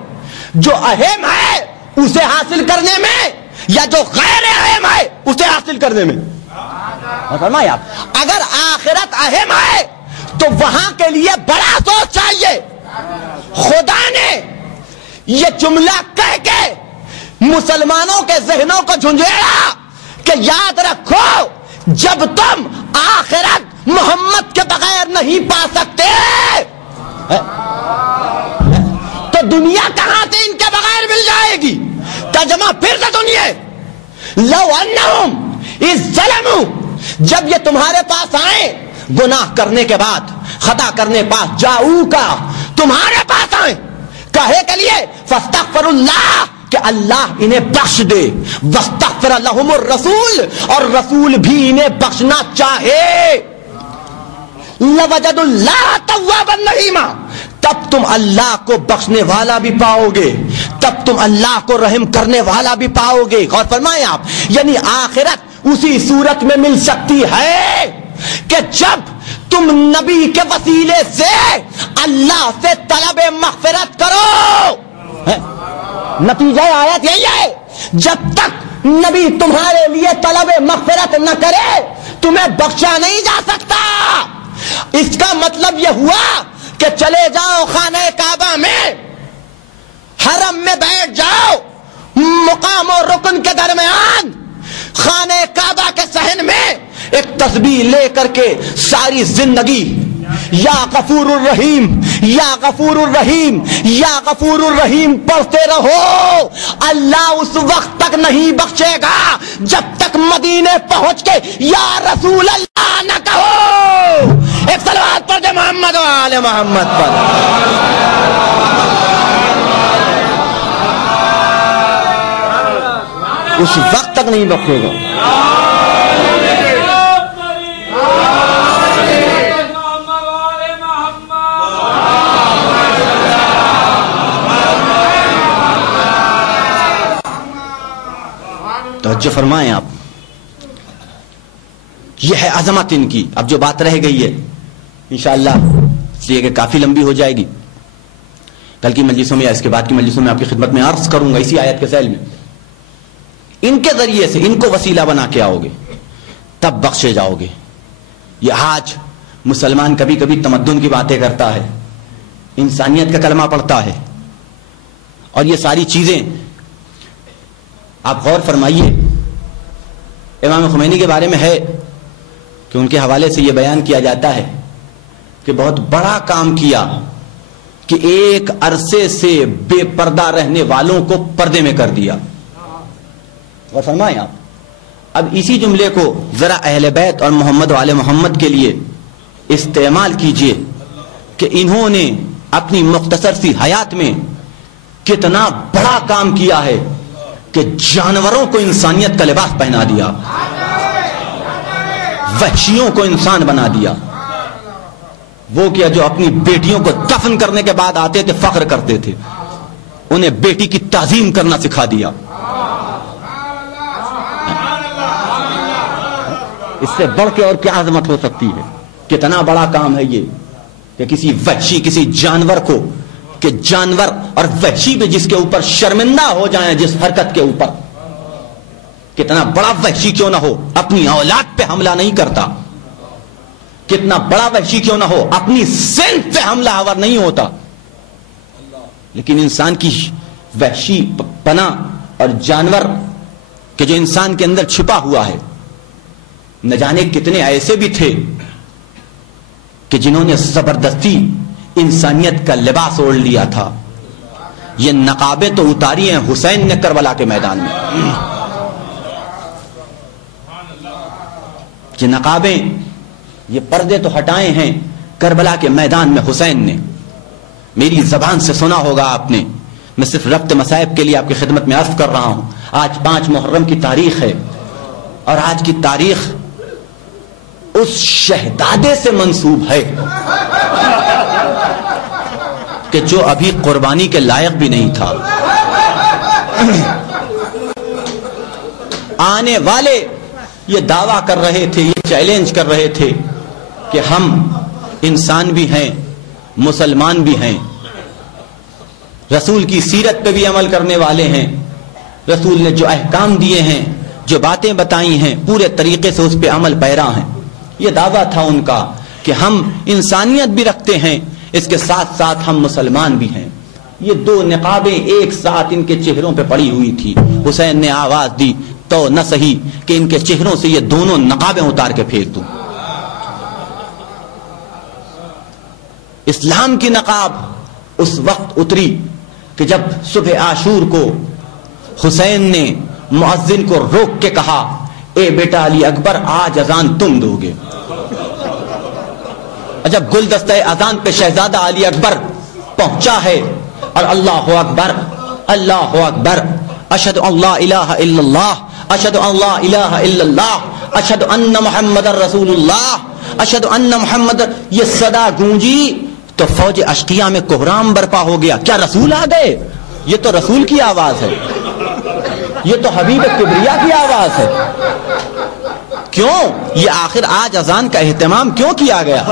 جو اہم ہے اسے حاصل کرنے میں یا جو غیر اہم ہے اسے حاصل کرنے میں؟ فرمائیں آپ، اگر آخرت اہم ہے تو وہاں کے لیے بڑا سوچ چاہیے. خدا نے یہ جملہ کہہ کے مسلمانوں کے ذہنوں کو جھنجھوڑا کہ یاد رکھو، جب تم آخرت محمد کے بغیر نہیں پا سکتے تو دنیا کہاں سے ان کے بغیر مل جائے گی. ترجمہ پھر سے سنیے، لو انہم اذ ظلموا، جب یہ تمہارے پاس آئے گناہ کرنے کے بعد، خطا کرنے پاس جاؤ کا، تمہارے پاس آئے کہے کے لیے فاستغفر اللہ، کہ اللہ انہیں بخش دے. واستغفر لهم الرسول، اور رسول بھی انہیں بخشنا چاہے. لوجد اللہ توابا رحیما، تب تم اللہ کو بخشنے والا بھی پاؤ گے، تب تم اللہ کو رحم کرنے والا بھی پاؤ گے. غور فرمائیں آپ، یعنی آخرت اسی صورت میں مل سکتی ہے کہ جب تم نبی کے وسیلے سے اللہ سے طلب مغفرت کرو. نتیجہ آیت یہی ہے، جب تک نبی تمہارے لیے طلب مغفرت نہ کرے تمہیں بخشا نہیں جا سکتا. اس کا مطلب یہ ہوا کہ چلے جاؤ خانہ کعبہ میں، حرم میں بیٹھ جاؤ، مقام اور رکن کے درمیان خانہ کعبہ کے صحن میں ایک تسبیح لے کر کے ساری زندگی یا غفور الرحیم یا غفور الرحیم یا غفور الرحیم پڑھتے رہو. اللہ اس وقت تک نہیں بخشے گا جب تک مدینے پہنچ کے یا رسول اللہ نہ کہو. ایک صلوات پڑھ دے محمد و آل محمد پر. اس وقت تک نہیں بخشے گا. توجہ فرمائیں آپ، یہ ہے عظمت ان کی. اب جو بات رہ گئی ہے انشاءاللہ، اس لیے کہ کافی لمبی ہو جائے گی، کل کی مجلسوں میں یا اس کے بعد کی مجلسوں میں آپ کی خدمت میں عرض کروں گا اسی آیت کے ذیل میں. ان کے ذریعے سے ان کو وسیلہ بنا کے آؤ گے تب بخشے جاؤ گے. یہ آج مسلمان کبھی کبھی تمدن کی باتیں کرتا ہے، انسانیت کا کلمہ پڑھتا ہے، اور یہ ساری چیزیں آپ غور فرمائیے. امام خمینی کے بارے میں ہے کہ ان کے حوالے سے یہ بیان کیا جاتا ہے کہ بہت بڑا کام کیا کہ ایک عرصے سے بے پردہ رہنے والوں کو پردے میں کر دیا. غور فرمائیں آپ. اب اسی جملے کو ذرا اہل بیت اور محمد وآل محمد کے لیے استعمال کیجئے کہ انہوں نے اپنی مختصر سی حیات میں کتنا بڑا کام کیا ہے کہ جانوروں کو انسانیت کا لباس پہنا دیا، وحشیوں کو انسان بنا دیا. وہ کیا جو اپنی بیٹیوں کو دفن کرنے کے بعد آتے تھے فخر کرتے تھے، انہیں بیٹی کی تعظیم کرنا سکھا دیا. اس سے بڑھ کے اور کیا عظمت ہو سکتی ہے؟ کتنا بڑا کام ہے یہ کہ کسی وحشی کسی جانور کو، کہ جانور اور وحشی بھی جس کے اوپر شرمندہ ہو جائیں جس حرکت کے اوپر، کتنا بڑا وحشی کیوں نہ ہو اپنی اولاد پہ حملہ نہیں کرتا، کتنا بڑا وحشی کیوں نہ ہو اپنی صنف پہ حملہ آور نہیں ہوتا، لیکن انسان کی وحشی پنا اور جانور کہ جو انسان کے اندر چھپا ہوا ہے، نہ جانے کتنے ایسے بھی تھے کہ جنہوں نے زبردستی انسانیت کا لباس اوڑھ لیا تھا۔ یہ نقابیں تو اتاری ہیں حسین نے کربلا کے میدان میں، یہ نقابیں یہ پردے تو ہٹائے ہیں کربلا کے میدان میں حسین نے۔ میری زبان سے سنا ہوگا آپ نے، میں صرف ربط مصائب کے لیے آپ کی خدمت میں عرض کر رہا ہوں، آج 5 محرم کی تاریخ ہے، اور آج کی تاریخ اس شہزادے سے منسوب ہے کہ جو ابھی قربانی کے لائق بھی نہیں تھا۔ آنے والے یہ دعویٰ کر رہے تھے، یہ چیلنج کر رہے تھے کہ ہم انسان بھی ہیں، مسلمان بھی ہیں، رسول کی سیرت پہ بھی عمل کرنے والے ہیں، رسول نے جو احکام دیے ہیں، جو باتیں بتائی ہیں، پورے طریقے سے اس پہ عمل پیرا ہیں۔ یہ دعویٰ تھا ان کا کہ ہم انسانیت بھی رکھتے ہیں، اس کے ساتھ ساتھ ہم مسلمان بھی ہیں۔ یہ 2 نقابیں ایک ساتھ ان کے چہروں پہ پڑی ہوئی تھی۔ حسین نے آواز دی تو نہ سہی کہ ان کے چہروں سے یہ دونوں نقابیں اتار کے پھینک دوں۔ اسلام کی نقاب اس وقت اتری کہ جب صبح عاشور کو حسین نے مؤذن کو روک کے کہا، اے بیٹا علی اکبر آج اذان تم دو گے۔ جب گلدستہ اذان پہ شہزادہ علی اکبر پہنچا ہے اور اللہ اکبر اللہ اکبر، اشہد ان لا الہ الا اللہ، اشہد ان لا الہ الا اللہ، اشہد ان محمد رسول اللہ، اشہد ان محمد، یہ صدا گونجی تو فوج اشقیہ میں کوہرام برپا ہو گیا۔ کیا رسول آ گئے؟ یہ تو رسول کی آواز ہے، یہ تو حبیب کبریا کی آواز ہے۔ کیوں یہ آخر آج اذان کا اہتمام کیوں کیا گیا؟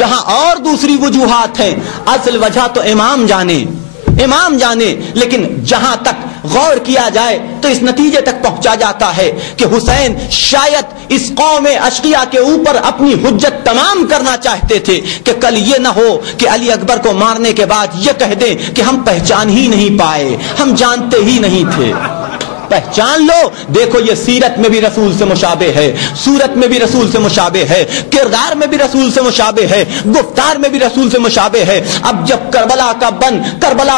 یہاں اور دوسری وجوہات ہیں، اصل وجہ تو امام جانے، لیکن جہاں تک غور کیا جائے تو اس نتیجے تک پہنچا جاتا ہے کہ حسین شاید اس قوم اشقیہ کے اوپر اپنی حجت تمام کرنا چاہتے تھے کہ کل یہ نہ ہو کہ علی اکبر کو مارنے کے بعد یہ کہہ دیں کہ ہم پہچان ہی نہیں پائے، ہم جانتے ہی نہیں تھے۔ پہچان لو، دیکھو یہ سیرت میں بھی رسول سے مشابہ ہے، صورت میں بھی رسول سے مشابہ ہے، کردار میں بھی رسول سے مشابہ ہے، گفتار میں بھی رسول سے مشابہ ہے۔ اب جب کربلا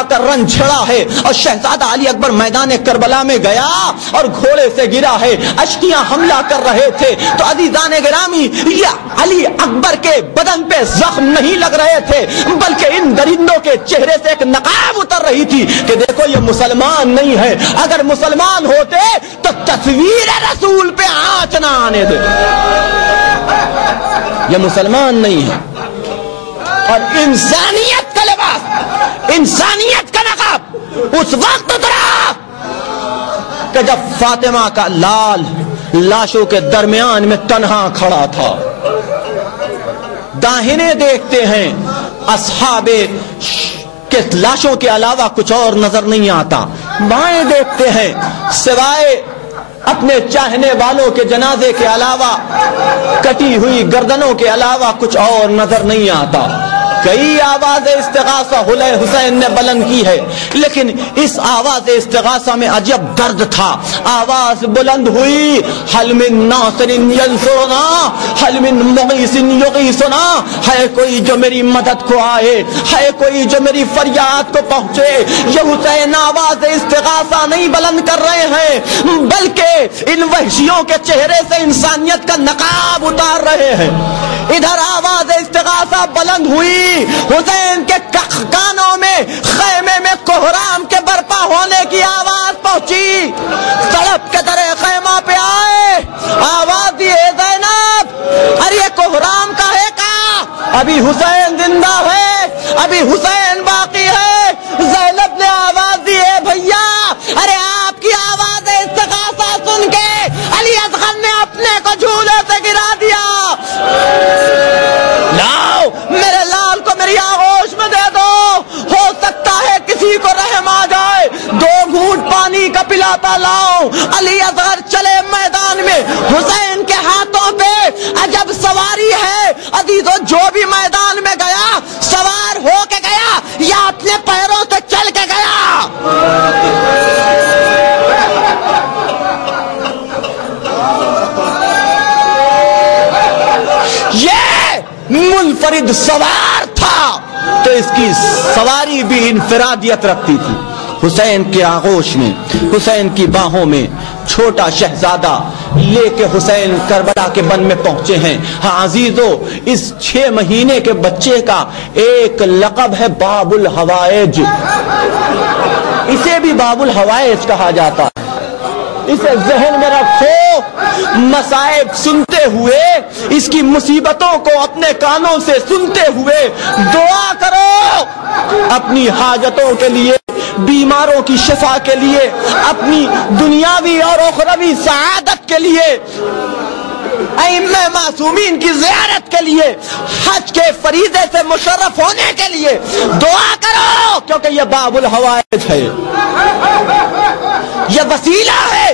کا رن چھڑا ہے اور شہزادہ علی اکبر میدان کربلا میں گیا اور گھوڑے سے گرا ہے، اشقیاں حملہ کر رہے تھے، تو عزیزان گرامی یہ علی اکبر کے بدن پہ زخم نہیں لگ رہے تھے، بلکہ ان درندوں کے چہرے سے ایک نقاب اتر رہی تھی کہ دیکھو یہ مسلمان نہیں ہے، اگر مسلمان ہوتے تو تصویر رسول پہ آنچ نہ آنے دے، یہ مسلمان نہیں ہے۔ اور انسانیت کا لباس، انسانیت کا نقاب اس وقت اترا کہ جب فاطمہ کا لال لاشوں کے درمیان میں تنہا کھڑا تھا۔ داہنے دیکھتے ہیں اصحاب کہ لاشوں کے علاوہ کچھ اور نظر نہیں آتا، بائیں دیکھتے ہیں سوائے اپنے چاہنے والوں کے جنازے کے علاوہ، کٹی ہوئی گردنوں کے علاوہ کچھ اور نظر نہیں آتا۔ کئی آواز استغاثہ حسین نے بلند کی ہے، لیکن اس آواز استغاثہ میں عجب درد تھا۔ آواز بلند ہوئی، حل من ناصر ینصرنا، حل من مغیث یغیثنا، ہے کوئی جو میری مدد کو آئے، ہے کوئی جو میری فریاد کو پہنچے۔ یہ حسین آواز استغاثہ نہیں بلند کر رہے ہیں، بلکہ ان وحشیوں کے چہرے سے انسانیت کا نقاب اتار رہے ہیں۔ ادھر آواز استغاثہ بلند ہوئی، حسین کے کانوں میں خیمے میں کوہرام کے برپا ہونے کی آواز پہنچی۔ سڑک کے درے خیمہ پہ آئے، آواز دی اے زینب، ارے یہ کوہرام کا ہے کا؟ ابھی حسین زندہ ہے، ابھی حسین باقی ہے۔ زینب نے آواز دی اے بھیا، ارے آپ کی آواز استغاثہ سن کے علی اصغر نے اپنے کو جھولے سے گرا کا پلاتا لاؤں. علی اصغر چلے میدان میں, حسین کے ہاتھوں پہ عجب سواری ہے. عزیزو جو بھی میدان میں گیا سوار ہو کے گیا یا اپنے پیروں سے چل کے گیا. یہ منفرد سوار تھا تو اس کی سواری بھی انفرادیت رکھتی تھی. حسین کے آغوش میں, حسین کی باہوں میں چھوٹا شہزادہ لے کے حسین کربلا کے بن میں پہنچے ہیں. ہاں عزیزو, اس 6 مہینے کے بچے کا ایک لقب ہے باب الحوائج. اسے بھی باب الحوائج کہا جاتا ہے. اسے ذہن میں رکھو, مصائب سنتے ہوئے, اس کی مصیبتوں کو اپنے کانوں سے سنتے ہوئے دعا کرو اپنی حاجتوں کے لیے, بیماروں کی شفا کے لیے, اپنی دنیاوی اور اخروی سعادت کے لیے, ائمہ معصومین کی زیارت کے لیے, حج کے فریضے سے مشرف ہونے کے لیے دعا کرو, کیونکہ یہ باب الحوائج ہے, یہ وسیلہ ہے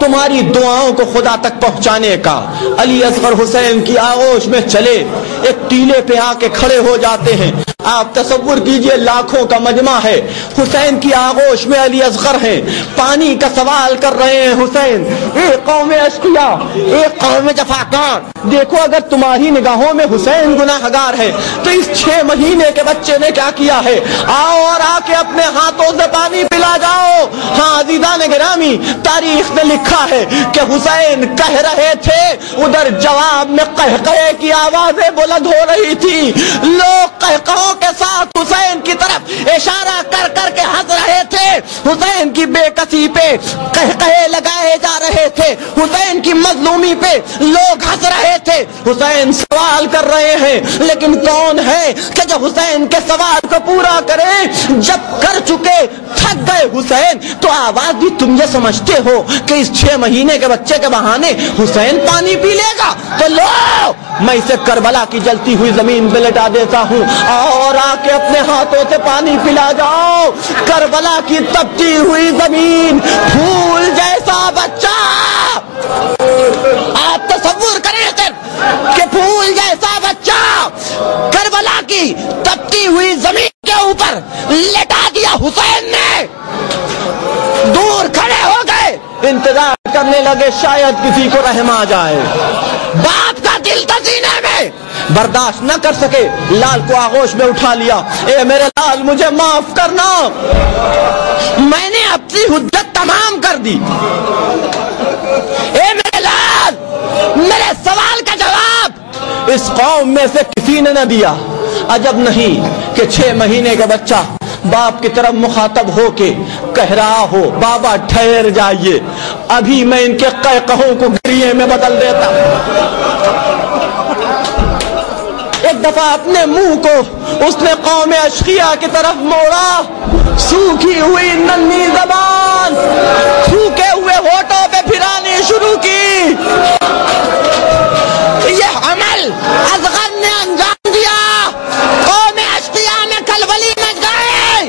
تمہاری دعاؤں کو خدا تک پہنچانے کا. علی اصغر حسین کی آغوش میں چلے, ایک ٹیلے پہ آ کے کھڑے ہو جاتے ہیں. آپ تصور کیجئے لاکھوں کا مجمع ہے, حسین کی آغوش میں علی اصغر ہیں, پانی کا سوال کر رہے ہیں حسین. ایک قوم اشقیا, ایک قوم جفاکار. دیکھو اگر تمہاری نگاہوں میں حسین گناہگار ہے تو اس 6 مہینے کے بچے نے کیا کیا ہے؟ آؤ اور آ کے اپنے ہاتھوں سے پانی پلا جاؤ. ہاں عزیزان گرامی, تاریخ نے لکھا ہے کہ حسین کہہ رہے تھے, ادھر جواب میں قہقہے کی آوازیں بلند ہو رہی تھی. لوگ قہقہوں کے ساتھ حسین کی طرف اشارہ کر کر کے ہنس رہے تھے. حسین کی بے کسی پہ قہقہے لگائے جا رہے تھے, حسین کی مظلومی پہ لوگ ہنس رہے تھے. حسین سوال کر رہے ہیں, لیکن کون ہے کہ جو حسین کے سوال کو پورا کرے؟ جب کر چکے تھک گئے حسین تو آواز بھی تم یہ سمجھتے ہو کہ اس 6 مہینے کے بچے کے بہانے حسین پانی پی لے گا؟ تو لو, میں اسے کربلا کی جلتی ہوئی زمین پہ لٹا دیتا ہوں, اور آ کے اپنے ہاتھوں سے پانی پلا جاؤ. کربلا کی تپتی ہوئی زمین, پھول جیسا بچہ. آپ تصور کریں کہ پھول جیسا بچہ کربلا کی تپتی ہوئی زمین کے اوپر لٹا دیا حسین نے. دور کھڑے ہو گئے, انتظار کرنے لگے شاید کسی کو رحم آ جائے. باپ کا دل تھا سینے میں, برداشت نہ کر سکے, لال کو آغوش میں اٹھا لیا. اے میرے لال, مجھے معاف کرنا, میں نے اپنی حجت تمام کر دی. اے میرے لال, میرے سوال کا جواب اس قوم میں سے کسی نے نہ دیا. عجب نہیں کہ 6 مہینے کا بچہ باپ کی طرف مخاطب ہو کے کہہ رہا ہو, بابا ٹھہر جائیے, ابھی میں ان کے قہقہوں کو گریے میں بدل دیتا. ایک دفعہ اپنے منہ کو اس نے قوم اشقیا کی طرف موڑا, سوکھی ہوئی ننھی زبان سوکھے ہوئے ہونٹوں پہ پھرانی شروع کی. یہ عمل اصغر نے انجام دیا. قوم اشقیا میں کھلبلی مچ گئے,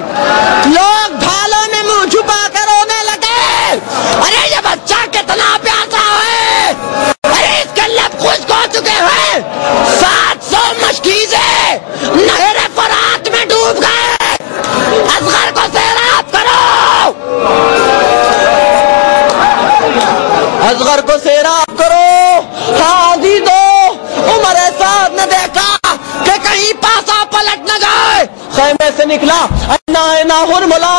لوگ ڈھالوں میں منہ چھپا کر رونے لگے. ارے یہ بچہ کتنا پیاسا ہے, ارے اس کے لب خشک ہو چکے ہیں, 700 مشکیزیں نہر فرات میں ڈوب گئے. اصغر کو سیراب کرو, اصغر کو سیراب کرو. ہاں عزیزو, عمر سعد نے دیکھا کہ کہیں پاسا پلٹ نہ جائے, خیمے سے نکلا. اینا ارملا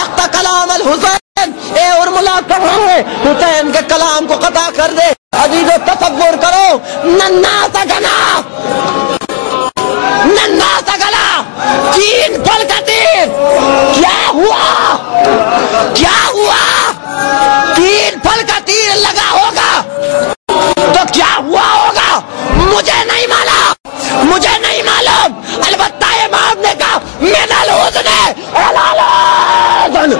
اخت کلام الحسین, اے ارملا کہاں ہے؟ حسین کے کلام کو قطع کر دے. عزیزو تصور کرو, ننھا سا گنا, ننھا سا گلا, 3 پھل کا تیر. کیا ہوا, کیا ہوا؟ 3 پھل کا تیر لگا ہوگا تو کیا ہوا ہوگا مجھے نہیں معلوم, مجھے نہیں معلوم. البتہ امام نے کہا من الحزن الحزن.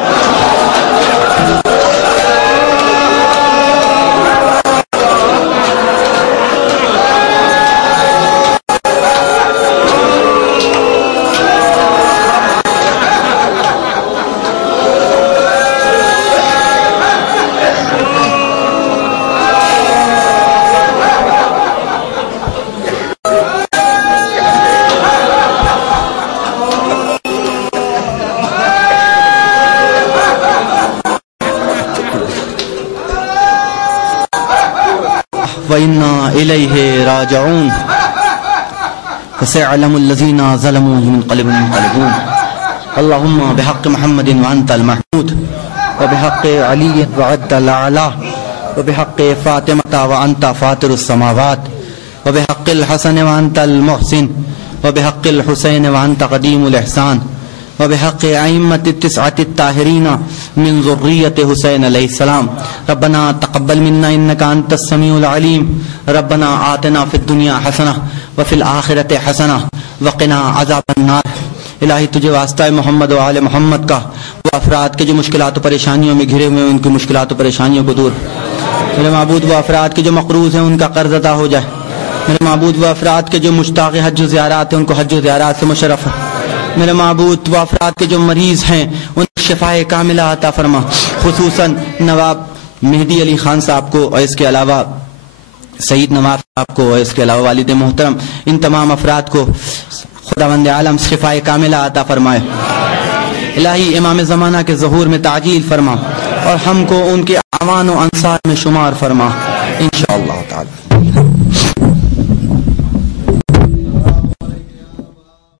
وإنا إليه راجعون فسيعلم الذين ظلموا منقلبون اللهم بحق محمد وأنت المحمود وبحق علي وعد الأعلى وبحق فاطمة وأنت فاطر السماوات وبحق الحسن وأنت المحسن وبحق الحسين وأنت قديم الإحسان وبحق أئمة التسعة الطاهرين من ذرية حسين عليه السلام ربنا تقبل منا إنك أنت السميع العليم ربنا آتنا في الدنيا حسنة وفي الآخرة حسنة وقنا عذاب النار الہی تجھے واسطہ محمد و آل محمد کا وہ افراد کے جو مشکلات و پریشانیوں میں گھرے ہوئے ان کی مشکلات و پریشانیوں کو دور میرے معبود وہ افراد کے جو مقروض ہیں ان کا قرض ادا ہو جائے میرے معبود وہ افراد کے جو مشتاق حج و زیارات ہیں ان کو حج و زیارات سے مشرف میرے معبود وہ افراد کے جو مریض ہیں ان کو شفاء کاملہ عطا فرما خصوصاً نواب مہدی علی خان صاحب کو اور اس کے علاوہ سعید نواز صاحب کو اور اس کے علاوہ والد محترم ان تمام افراد کو خداوند عالم شفاء کاملہ عطا فرمائے الہی امام زمانہ کے ظہور میں تعجیل فرما اور ہم کو ان کے اعوان و انصار میں شمار فرما انشاءاللہ تعالی